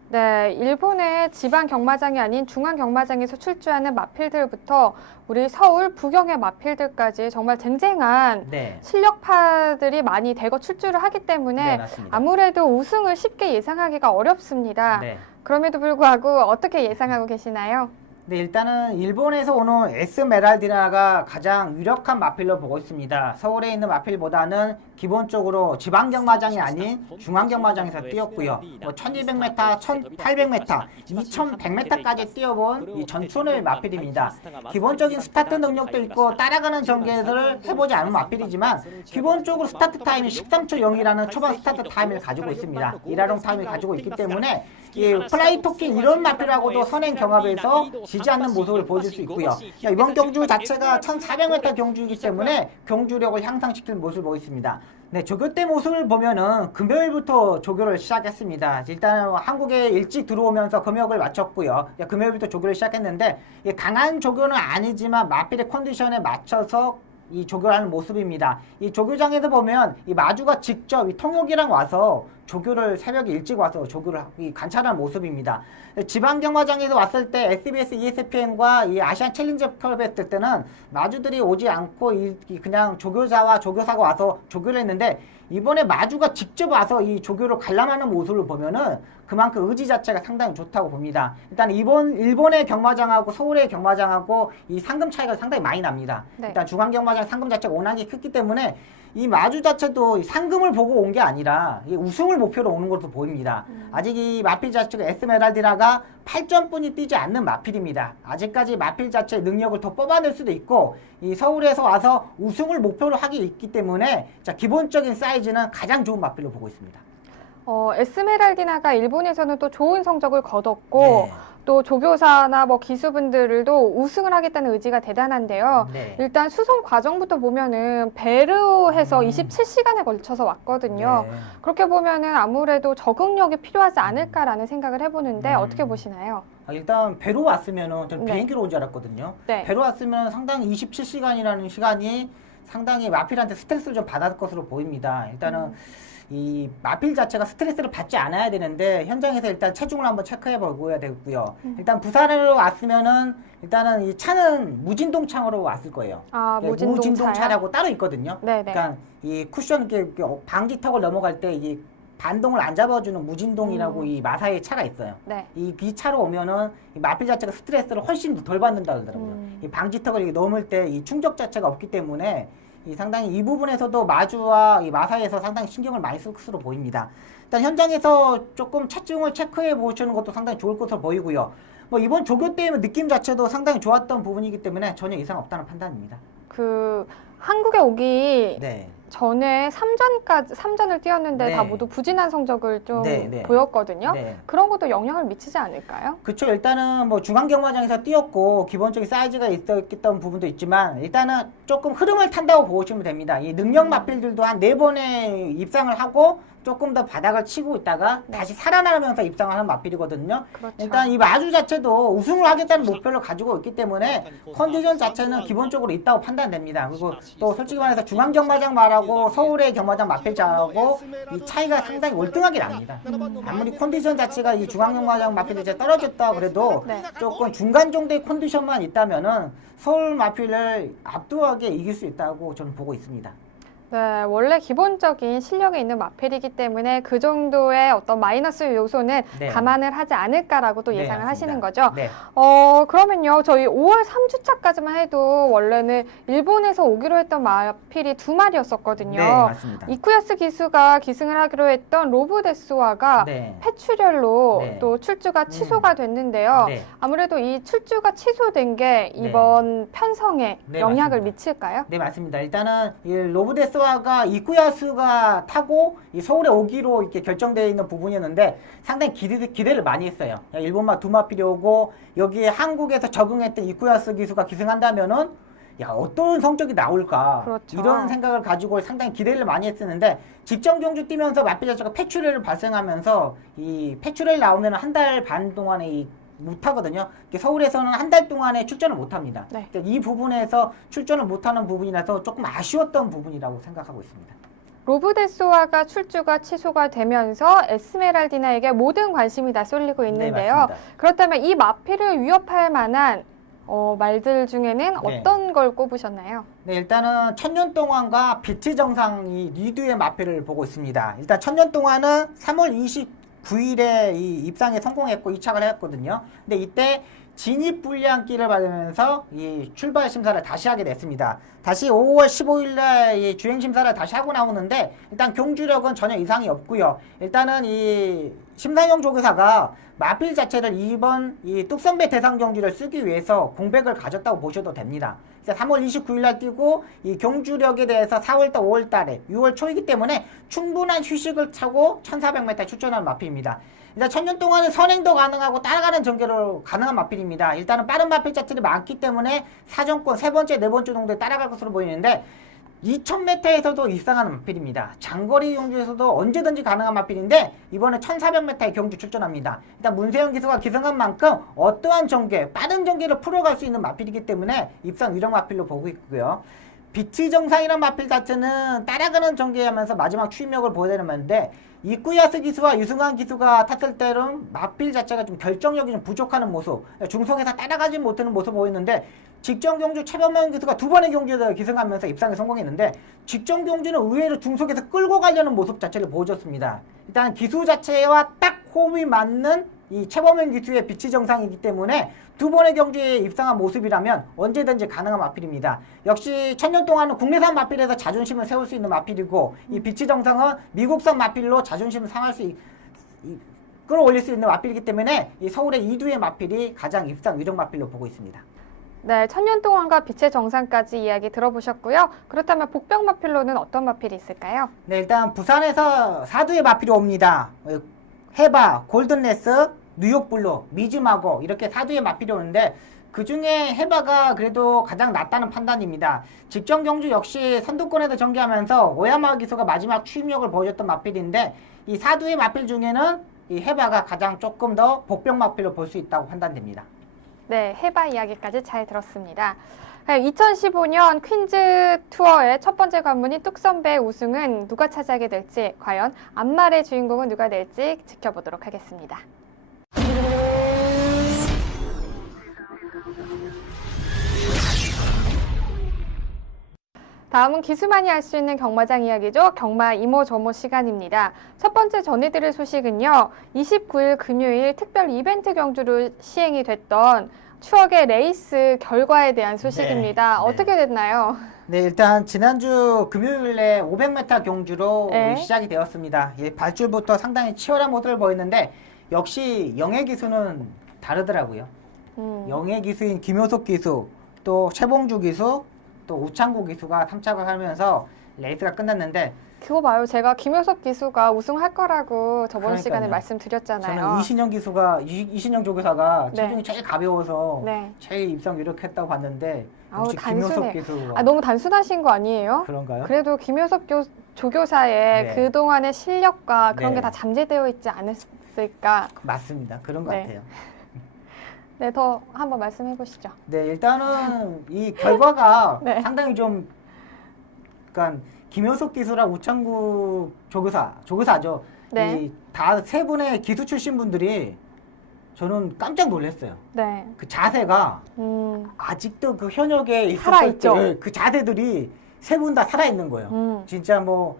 네, 일본의 지방 경마장이 아닌 중앙 경마장에서 출주하는 마필들부터 우리 서울, 부경의 마필들까지 정말 쟁쟁한 네. 실력파들이 많이 대거 출주를 하기 때문에 네, 맞습니다. 아무래도 우승을 쉽게 예상하기가 어렵습니다. 네. 그럼에도 불구하고 어떻게 예상하고 계시나요? 네, 일단은 일본에서 오는 에스메랄디나가 가장 유력한 마필로 보고 있습니다. 서울에 있는 마필보다는 기본적으로 지방경마장이 아닌 중앙경마장에서 뛰었고요. 1200m, 1800m, 2100m까지 뛰어본 이 전투의 마필입니다. 기본적인 스타트 능력도 있고 따라가는 전개를 해보지 않은 마필이지만 기본적으로 스타트 타임이 13초 0이라는 초반 스타트 타임을 가지고 있습니다. 일하롱 타임을 가지고 있기 때문에 이 플라이 토킹 이런 마필하고도 선행 경합에서 지지 않는 모습을 보여줄 수 있고요. 이번 경주 자체가 1400m 경주이기 때문에 경주력을 향상시킬 모습을 보였습니다. 네, 조교 때 모습을 보면은 금요일부터 조교를 시작했습니다. 일단 한국에 일찍 들어오면서 금역을 마쳤고요. 금요일부터 조교를 시작했는데 강한 조교는 아니지만 마필의 컨디션에 맞춰서 이 조교를 하는 모습입니다. 이 조교장에서 보면 이 마주가 직접 이 통역이랑 와서 조교를 새벽에 일찍 와서 조교를 관찰하는 모습입니다. 지방경마장에서 왔을 때 SBS ESPN과 이 아시안 챌린저컵 했을 때는 마주들이 오지 않고 그냥 조교사와 조교사가 와서 조교를 했는데, 이번에 마주가 직접 와서 이 조교를 관람하는 모습을 보면은 그만큼 의지 자체가 상당히 좋다고 봅니다. 일단 일본의 경마장하고 서울의 경마장하고 이 상금 차이가 상당히 많이 납니다. 네. 일단 중앙경마장 상금 자체가 워낙에 크기 때문에 이 마주 자체도 상금을 보고 온 게 아니라 우승을 목표로 오는 것으로 보입니다. 아직 이 마필 자체가 에스메랄디나가 8점뿐이 뛰지 않는 마필입니다. 아직까지 마필 자체의 능력을 더 뽑아낼 수도 있고, 이 서울에서 와서 우승을 목표로 하기 있기 때문에 기본적인 사이즈는 가장 좋은 마필로 보고 있습니다. 에스메랄디나가 일본에서는 또 좋은 성적을 거뒀고 네. 또 조교사나 기수분들도 우승을 하겠다는 의지가 대단한데요. 네. 일단 수송 과정부터 보면은 배로 해서 27시간에 걸쳐서 왔거든요. 네. 그렇게 보면은 아무래도 적응력이 필요하지 않을까라는 생각을 해보는데 어떻게 보시나요? 일단 배로 왔으면은 저는 네. 비행기로 온 줄 알았거든요. 네. 배로 왔으면 상당히 27시간이라는 시간이 상당히 마필한테 스트레스를 좀 받을 것으로 보입니다. 일단은 이 마필 자체가 스트레스를 받지 않아야 되는데 현장에서 일단 체중을 한번 체크해 보고 해야 되고요. 일단 부산으로 왔으면은 일단은 이 차는 무진동 차로 왔을 거예요. 아, 네, 무진동 차요? 차라고 따로 있거든요. 네네. 그러니까 이 쿠션 이렇게 방지턱을 넘어갈 때 이게 반동을 안 잡아주는 무진동이라고 이 마사의 차가 있어요. 네. 이 차로 오면은 이 마필 자체가 스트레스를 훨씬 덜 받는다 그러더라고요. 이 방지턱을 이렇게 넘을 때 이 충격 자체가 없기 때문에 이 상당히 이 부분에서도 마주와 이 마사에서 상당히 신경을 많이 쓸 것으로 보입니다. 일단 현장에서 조금 체중을 체크해 보시는 것도 상당히 좋을 것으로 보이고요. 이번 조교 때의 느낌 자체도 상당히 좋았던 부분이기 때문에 전혀 이상 없다는 판단입니다. 한국에 오기 네. 전에 3전을 뛰었는데 네.다 모두 부진한 성적을 좀 네, 네. 보였거든요. 네. 그런 것도 영향을 미치지 않을까요? 그쵸. 일단은 중앙경마장에서 뛰었고 기본적인 사이즈가 있었던 부분도 있지만 일단은 조금 흐름을 탄다고 보시면 됩니다. 이 능력 마필들도 한 4번의 입상을 하고 조금 더 바닥을 치고 있다가 네. 다시 살아나면서 입상하는 마필이거든요. 그렇죠. 일단 이 마주 자체도 우승을 하겠다는 목표를 가지고 있기 때문에 컨디션 자체는 기본적으로 있다고 판단됩니다. 그리고 또 솔직히 말해서 중앙경마장 말하고 서울의 경마장 마필장하고 이 차이가 상당히 월등하게 납니다. 아무리 컨디션 자체가 이 중앙경마장 마필이 이제 떨어졌다 그래도 네. 조금 중간 정도의 컨디션만 있다면은 서울 마필을 압도하게 이길 수 있다고 저는 보고 있습니다. 네, 원래 기본적인 실력이 있는 마필이기 때문에 그 정도의 어떤 마이너스 요소는 네. 감안을 하지 않을까라고 또 네, 예상을 하시는 맞습니다. 거죠. 네. 그러면요, 저희 5월 3주차까지만 해도 원래는 일본에서 오기로 했던 마필이 2마리였었거든요. 네, 맞습니다. 이쿠야스 기수가 기승을 하기로 했던 로브데스와가 네. 폐출혈로 네. 또 출주가 취소가 됐는데요. 네. 아무래도 이 출주가 취소된 게 이번 편성에 네, 영향을 맞습니다. 미칠까요? 네, 맞습니다. 일단은 이 로브데스와가 이쿠야스가 타고 이 서울에 오기로 이렇게 결정되어 있는 부분이었는데 상당히 기대를 많이 했어요. 야, 일본마 2마필이 오고 여기에 한국에서 적응했던 이쿠야스 기수가 기승한다면은 야, 어떤 성적이 나올까? 그렇죠. 이런 생각을 가지고 상당히 기대를 많이 했었는데 직전 경주 뛰면서 마필 자체가 폐출혈을 발생하면서 이 폐출혈 나오면 한 달 반 동안에 못하거든요. 서울에서는 한 달 동안에 출전을 못합니다. 네. 이 부분에서 출전을 못하는 부분이라서 조금 아쉬웠던 부분이라고 생각하고 있습니다. 로브데스와가 출주가 취소가 되면서 에스메랄디나에게 모든 관심이 다 쏠리고 있는데요. 맞습니다. 그렇다면 이 마필을 위협할 만한 말들 중에는 네. 어떤 걸 꼽으셨나요? 네, 일단은 천년 동안과 비트 정상이 리드의 마필을 보고 있습니다. 일단 천년 동안은 3월 29일에 이 입상에 성공했고 이착을 했거든요. 근데 이때 진입 불량기를 받으면서 이 출발 심사를 다시 하게 됐습니다. 다시 5월 15일날 이 주행 심사를 다시 하고 나오는데 일단 경주력은 전혀 이상이 없고요. 일단은 이 심사용 조교사가 마필 자체를 이번 이 뚝섬배 대상 경주를 쓰기 위해서 공백을 가졌다고 보셔도 됩니다. 3월 29일날 뛰고 이 경주력에 대해서 4월달, 5월달에 6월 초이기 때문에 충분한 휴식을 차고 1400m 출전한 마필입니다. 일단 천년 동안은 선행도 가능하고 따라가는 전개로 가능한 마필입니다. 일단은 빠른 마필 자체들이 많기 때문에 사정권 세 번째, 네 번째 정도에 따라갈 것으로 보이는데 2000m에서도 입상하는 마필입니다. 장거리 경주에서도 언제든지 가능한 마필인데 이번에 1400m의 경주 출전합니다. 일단 문세영 기수가 기승한 만큼 어떠한 전개, 빠른 전개를 풀어갈 수 있는 마필이기 때문에 입상 유력 마필로 보고 있고요. 비트 정상이란 마필 자체는 따라가는 전개하면서 마지막 추임력을 보여야 되는데 이쿠야스 기수와 유승환 기수가 탔을 때는 마필 자체가 좀 결정력이 좀 부족하는 모습, 중속에서 따라가지 못하는 모습을 보였는데 직전 경주 최범현 기수가 두 번의 경주에서 기승하면서 입상에 성공했는데 직전 경주는 의외로 중속에서 끌고 가려는 모습 자체를 보여줬습니다. 일단 기수 자체와 딱 호흡이 맞는 이 최범현 기수의 비치 정상이기 때문에 두 번의 경주에 입상한 모습이라면 언제든지 가능한 마필입니다. 역시 천년 동안은 국내산 마필에서 자존심을 세울 수 있는 마필이고 이 비치 정상은 미국산 마필로 자존심을 상할 수 끌어올릴 수 있는 마필이기 때문에 이 서울의 이두의 마필이 가장 입상 유력 마필로 보고 있습니다. 네, 천년 동안과 빛의 정상까지 이야기 들어보셨고요. 그렇다면 복병 마필로는 어떤 마필이 있을까요? 네, 일단 부산에서 사두의 마필이 옵니다. 해바, 골든레스, 뉴욕블루, 미즈마고 이렇게 사두의 마필이 오는데 그 중에 해바가 그래도 가장 낫다는 판단입니다. 직전 경주 역시 선두권에서 전개하면서 오야마 기수가 마지막 추임력을 보여줬던 마필인데 이 사두의 마필 중에는 이 해바가 가장 조금 더 복병 마필로 볼 수 있다고 판단됩니다. 네, 해바 이야기까지 잘 들었습니다. 2015년 퀸즈 투어의 첫 번째 관문인 뚝섬배 우승은 누가 차지하게 될지, 과연 앞말의 주인공은 누가 될지 지켜보도록 하겠습니다. 다음은 기수만이 알 수 있는 경마장 이야기죠. 경마 이모저모 시간입니다. 첫 번째 전해드릴 소식은요. 29일 금요일 특별 이벤트 경주로 시행이 됐던 추억의 레이스 결과에 대한 소식입니다. 네. 어떻게 됐나요? 네, 일단 지난주 금요일에 500m 경주로 네. 시작이 되었습니다. 발줄부터 상당히 치열한 모습을 보였는데 역시 영예 기수는 다르더라고요. 영예 기수인 김효석 기수, 또 최봉주 기수, 또 우창구 기수가 탐착을 하면서 레이스가 끝났는데 그거 봐요. 제가 김효섭 기수가 우승할 거라고 저번 그러니까요. 시간에 말씀드렸잖아요. 저는 이신영 조교사가 네. 체중이 제일 가벼워서 네. 제일 입상 이렇게 했다고 봤는데 아우, 역시 김효섭 단순해. 기수 아, 너무 단순하신 거 아니에요? 그런가요? 그래도 김효섭 조교사의 네. 그동안의 실력과 그런 네. 게 다 잠재되어 있지 않았을까. 맞습니다. 그런 것 네. 같아요. 네, 더 한번 말씀해 보시죠. 네, 일단은 이 결과가 네. 상당히 좀, 그러니까 김효섭 기수랑 우창국 조교사죠. 네. 이 다 세 분의 기수 출신 분들이 저는 깜짝 놀랐어요. 네. 그 자세가 아직도 그 현역에 있었을 살아있죠? 때 그 자세들이 세 분 다 살아있는 거예요. 진짜 뭐,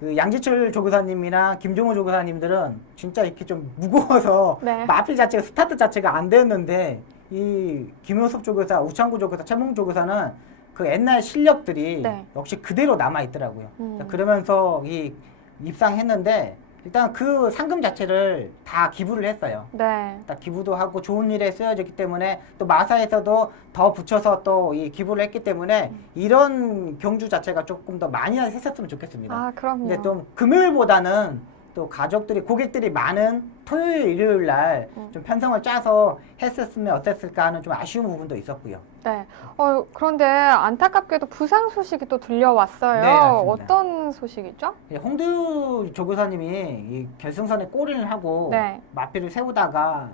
그 양지철 조교사님이나 김종호 조교사님들은 진짜 이렇게 좀 무거워서 네. 마필 자체가 스타트 자체가 안 됐는데 이 김효섭 조교사, 우창구 조교사, 최몽 조교사는 그 옛날 실력들이 네. 역시 그대로 남아 있더라고요. 음. 그러면서 이 입상했는데 일단 그 상금 자체를 다 기부를 했어요. 네. 딱 기부도 하고 좋은 일에 쓰여졌기 때문에 또 마사에서도 더 붙여서 또 이 기부를 했기 때문에 이런 경주 자체가 조금 더 많이 했었으면 좋겠습니다. 아, 그럼요. 근데 좀 금요일보다는 또 가족들이 고객들이 많은 토요일 일요일 날 좀 편성을 짜서 했었으면 어땠을까 하는 좀 아쉬운 부분도 있었고요. 네. 그런데 안타깝게도 부상 소식이 또 들려왔어요. 네, 맞습니다. 어떤 소식이죠? 예, 홍두 조교사님이 이 결승선에 골인을 하고 네. 마필을 세우다가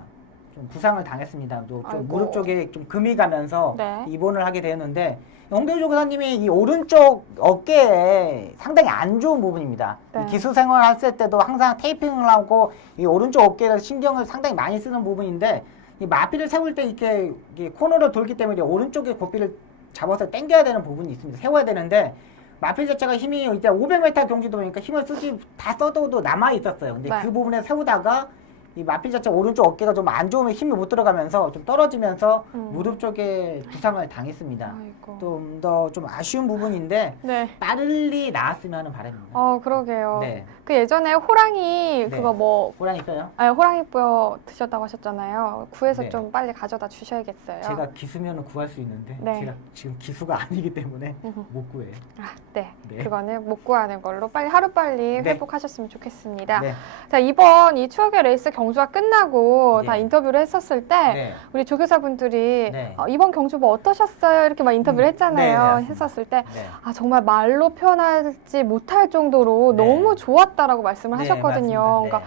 좀 부상을 당했습니다. 또 좀 아이고. 무릎 쪽에 좀 금이 가면서 네. 입원을 하게 되었는데 홍두 조교사님이 이 오른쪽 어깨에 상당히 안 좋은 부분입니다. 네. 이 기수 생활했을 때도 항상 테이핑을 하고 이 오른쪽 어깨에 신경을 상당히 많이 쓰는 부분인데 이 마필을 세울 때 이렇게 코너로 돌기 때문에 오른쪽에 고삐를 잡아서 당겨야 되는 부분이 있습니다. 세워야 되는데 마필 자체가 힘이 이제 500m 경주도 보니까 힘을 쓰지 다 써도 남아 있었어요. 근데 네. 그 부분에 세우다가 이 마필 자체 오른쪽 어깨가 좀 안 좋으면 힘이 못 들어가면서 좀 떨어지면서 무릎 쪽에 부상을 당했습니다. 아이고. 좀 더 좀 아쉬운 부분인데 네. 빨리 나았으면 하는 바람입니다. 그러게요. 네. 그 예전에 호랑이 네. 그거 뭐 호랑이 있어요? 호랑이 뼈 드셨다고 하셨잖아요. 구해서 네. 좀 빨리 가져다 주셔야겠어요. 제가 기수면 구할 수 있는데 네. 제가 지금 기수가 아니기 때문에 못 구해요. 네. 네. 그거는 못 구하는 걸로 하루빨리 네. 회복하셨으면 좋겠습니다. 네. 자, 이번 이 추억의 레이스 경주가 끝나고 네. 다 인터뷰를 했었을 때 네. 우리 조교사분들이 네. 이번 경주 뭐 어떠셨어요? 이렇게 막 인터뷰를 네, 했잖아요. 맞습니다. 했었을 때 네. 정말 말로 표현하지 못할 정도로 네. 너무 좋았다라고 말씀을 네, 하셨거든요. 맞습니다. 그러니까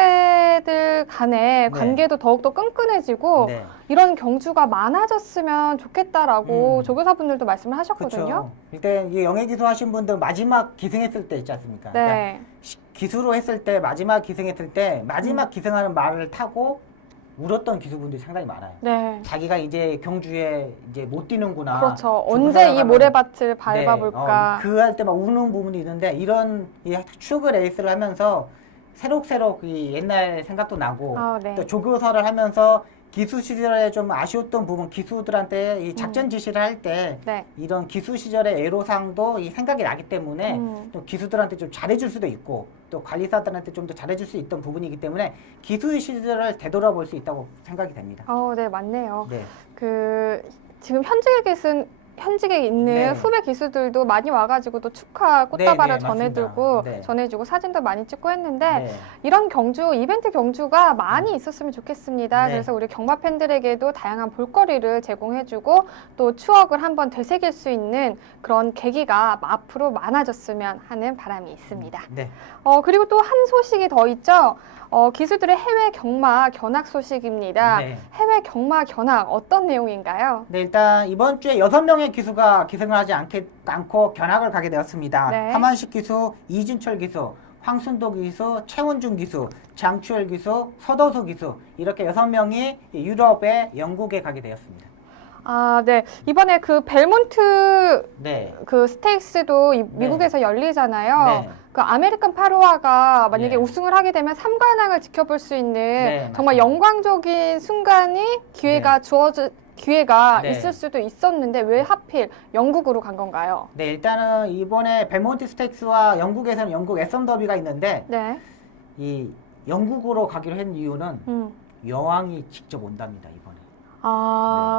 선후배들 간의 네. 관계도 더욱더 끈끈해지고 네. 이런 경주가 많아졌으면 좋겠다라고 조교사분들도 말씀을 하셨거든요. 그렇죠. 일단 이 영예 기수 하신 분들 마지막 기승했을 때 있지 않습니까? 그러니까 네. 기수로 했을 때 마지막 기승했을 때 마지막 기승하는 말을 타고 울었던 기수분들이 상당히 많아요. 네. 자기가 이제 경주에 이제 못 뛰는구나. 그렇죠. 죽은 언제 이 사람은 모래밭을 밟아볼까. 그 할 때 막 우는 부분이 있는데 이런 이 추억의 레이스를 하면서 새록새록 이 옛날 생각도 나고 네. 또 조교사를 하면서 기수 시절에 좀 아쉬웠던 부분 기수들한테 이 작전 지시를 할 때 네. 이런 기수 시절의 애로사항도 이 생각이 나기 때문에 또 기수들한테 좀 잘해줄 수도 있고 또 관리사들한테 좀 더 잘해줄 수 있던 부분이기 때문에 기수 시절을 되돌아볼 수 있다고 생각이 됩니다. 네, 맞네요. 네. 지금 현직에 있는 네. 후배 기수들도 많이 와가지고 또 축하 꽃다발을 네, 맞습니다. 네. 전해주고 사진도 많이 찍고 했는데 네. 이런 이벤트 경주가 많이 있었으면 좋겠습니다. 네. 그래서 우리 경마 팬들에게도 다양한 볼거리를 제공해주고 또 추억을 한번 되새길 수 있는 그런 계기가 앞으로 많아졌으면 하는 바람이 있습니다. 네. 그리고 또 한 소식이 더 있죠. 기수들의 해외 경마 견학 소식입니다. 네. 해외 경마 견학 어떤 내용인가요? 네, 일단 이번 주에 6명의 기수가 기승을 하지 않고 견학을 가게 되었습니다. 네. 하만식 기수, 이진철 기수, 황순도 기수, 최원준 기수, 장추열 기수, 서도수 기수 이렇게 6명이 유럽에 영국에 가게 되었습니다. 네. 이번에 그 벨몬트 네. 그 스테이크스도 미국에서 열리잖아요. 네. 그 아메리칸 파로아가 만약에 네. 우승을 하게 되면 3관왕을 지켜볼 수 있는 네, 정말 맞습니다. 영광적인 순간이 기회가 네. 있을 수도 있었는데 왜 하필 영국으로 간 건가요? 네, 일단은 이번에 벨몬트 스테이크스와 영국에서는 영국 에썸 더비가 있는데 네. 이 영국으로 가기로 한 이유는 여왕이 직접 온답니다, 이번에.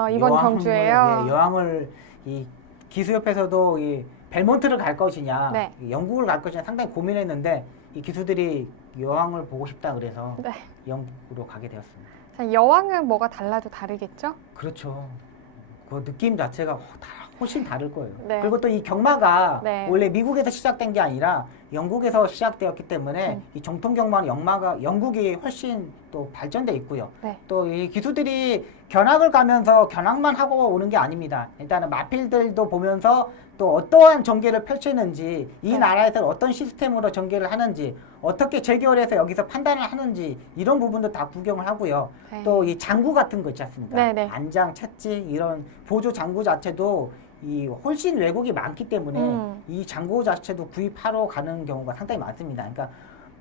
네, 이번 여왕을, 경주에요? 네, 여왕을 이 기수협에서도 이 벨몬트를 갈 것이냐, 네. 영국을 갈 것이냐 상당히 고민했는데 이 기수들이 여왕을 보고 싶다 그래서 네. 영국으로 가게 되었습니다. 자, 여왕은 뭐가 달라도 다르겠죠? 그렇죠. 그 느낌 자체가 훨씬 다를 거예요. 네. 그리고 또 이 경마가 네. 원래 미국에서 시작된 게 아니라 영국에서 시작되었기 때문에 이 정통 경마는 영국이 훨씬 또 발전돼 있고요. 네. 또 이 기수들이 견학을 가면서 견학만 하고 오는 게 아닙니다. 일단은 마필들도 보면서 또 어떠한 전개를 펼치는지, 이 네. 나라에서 어떤 시스템으로 전개를 하는지, 어떻게 재결해서 여기서 판단을 하는지 이런 부분도 다 구경을 하고요. 네. 또 이 장구 같은 거 있지 않습니까? 네네. 안장, 채찍 이런 보조 장구 자체도 이 훨씬 왜곡이 많기 때문에 이 장구 자체도 구입하러 가는 경우가 상당히 많습니다. 그러니까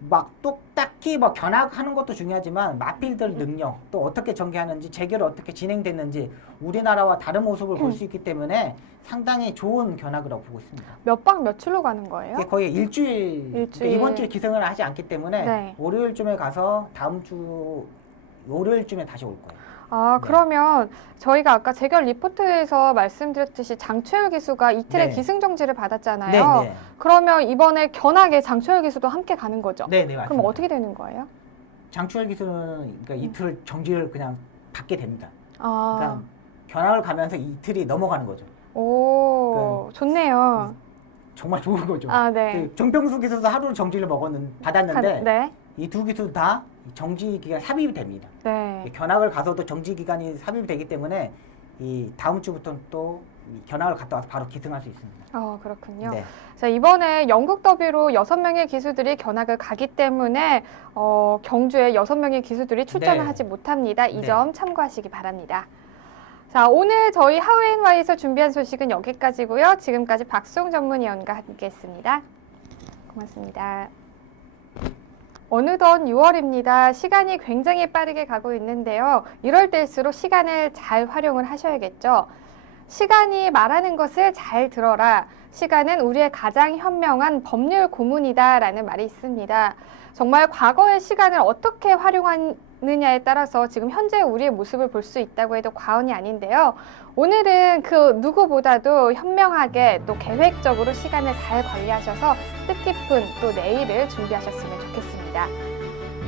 막 똑딱히 뭐 견학하는 것도 중요하지만 마필들 능력 또 어떻게 전개하는지 재결 어떻게 진행됐는지 우리나라와 다른 모습을 볼 수 있기 때문에 상당히 좋은 견학이라고 보고 있습니다. 몇 박 며칠로 가는 거예요? 이게 거의 일주일. 그러니까 이번 주에 기승을 하지 않기 때문에 네. 월요일쯤에 가서 다음 주 월요일쯤에 다시 올 거예요. 아, 그러면 저희가 아까 재결 리포트에서 말씀드렸듯이 장추열 기수가 이틀의 네. 기승정지를 받았잖아요. 네, 네. 그러면 이번에 견학에 장추열 기수도 함께 가는 거죠? 네, 네, 맞습니다. 그럼 어떻게 되는 거예요? 장추열 기수는 그러니까 이틀 정지를 그냥 받게 됩니다. 아, 그러니까 견학을 가면서 이틀이 넘어가는 거죠. 오, 좋네요. 정말 좋은 거죠. 아, 네. 그 정병수 기수도 하루 정지를 받았는데 네. 이 두 기수 다 정지 기간 삽입이 됩니다. 네. 견학을 가서도 정지 기간이 삽입이 되기 때문에 이 다음 주부터는 또 견학을 갔다 와서 바로 기승할 수 있습니다. 그렇군요. 네. 자, 이번에 영국 더비로 6명의 기수들이 견학을 가기 때문에 경주에 6명의 기수들이 출전을 네. 하지 못합니다. 이 네. 점 참고하시기 바랍니다. 자, 오늘 저희 하우앤와이에서 준비한 소식은 여기까지고요. 지금까지 박수홍 전문위원과 함께했습니다. 고맙습니다. 어느덧 6월입니다. 시간이 굉장히 빠르게 가고 있는데요. 이럴 때일수록 시간을 잘 활용을 하셔야겠죠. 시간이 말하는 것을 잘 들어라. 시간은 우리의 가장 현명한 법률 고문이다라는 말이 있습니다. 정말 과거의 시간을 어떻게 활용하느냐에 따라서 지금 현재 우리의 모습을 볼 수 있다고 해도 과언이 아닌데요. 오늘은 그 누구보다도 현명하게 또 계획적으로 시간을 잘 관리하셔서 뜻깊은 또 내일을 준비하셨으면 좋겠습니다.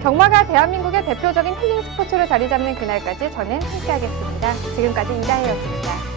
경마가 대한민국의 대표적인 힐링 스포츠로 자리 잡는 그날까지 저는 함께하겠습니다. 지금까지 이다혜였습니다.